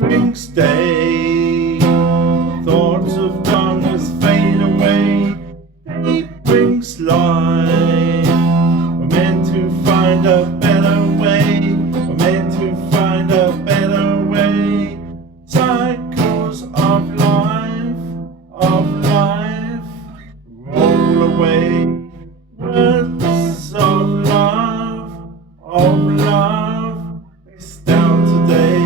brings day. Thoughts of darkness fade away. Day brings light. We're meant to find a better way. We're meant to find a better way. Cycles of life, roll away. Words of love, it's down today,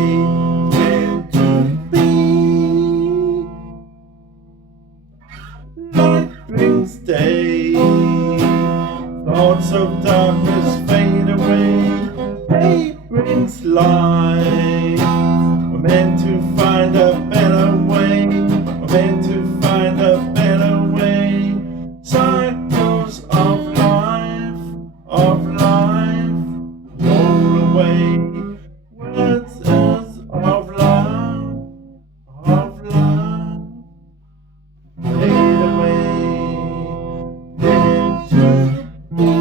meant to be. Light brings day. Thoughts of darkness fade away. Day brings light. We're meant to find a better way. We're meant to find a better way. Cycles of life, roll away. Words of love, fade away. Meant to be.